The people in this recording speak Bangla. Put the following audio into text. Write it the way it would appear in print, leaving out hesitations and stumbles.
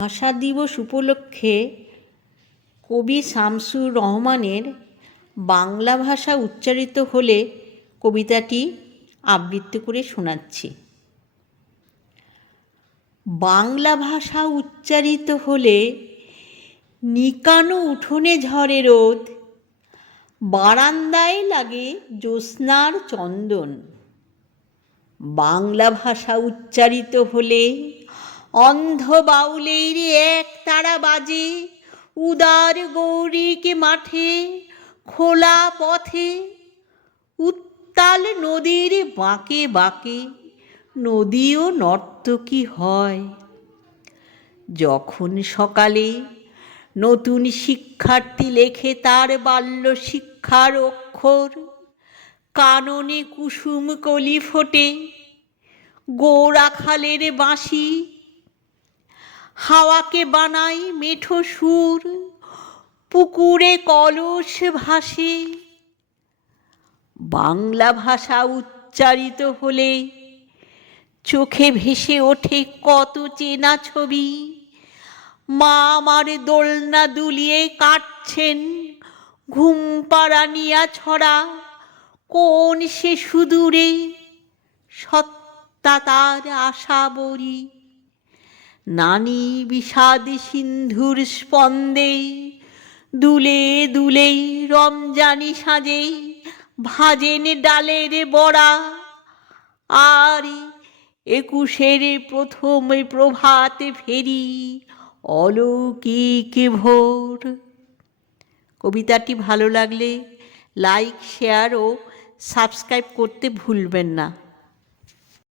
ভাষা দিবস উপলক্ষে কবি শামসুর রহমানের বাংলা ভাষা উচ্চারিত হলে কবিতাটি আবৃত্তি করে শোনাচ্ছি। বাংলা ভাষা উচ্চারিত হলে নিকানো উঠোনে ঝরে রোদ, বারান্দায় লাগে জ্যোৎস্নার চন্দন। বাংলা ভাষা উচ্চারিত হলে অন্ধ বাউলের এক তারা বাজে, উদার গৌরিক মাঠে খোলা পথে। উত্তাল নদীর বাঁকে বাঁকে নদীও নর্তকী হয়। যখন সকালে নতুন শিক্ষার্থী লেখে তার বাল্য শিক্ষার অক্ষর, কাননে কুসুম কলি ফোটে, গোরাখালের বাঁশি হাওয়াকে বানায় মেঠো সুর, পুকুরে কলস ভাসে। বাংলা ভাষা উচ্চারিত হলে চোখে ভেসে ওঠে কত চেনা ছবি। মা আমার দোলনা দুলিয়ে কাটছেন ঘুম পাড়ানিয়া ছড়া, কোন সে সুদূরে সত্তা তার আশা বরি। নানি বিষাদ সিন্ধুর স্পন্দে দুলে দুলে রমজানি সাজে ভাজেন ডালের বড়া। আর ২১-এর প্রথম প্রভাত ফেরি অলৌকিক ভোর। কবিতাটি ভালো লাগলে লাইক, শেয়ার ও সাবস্ক্রাইব করতে ভুলবেন না।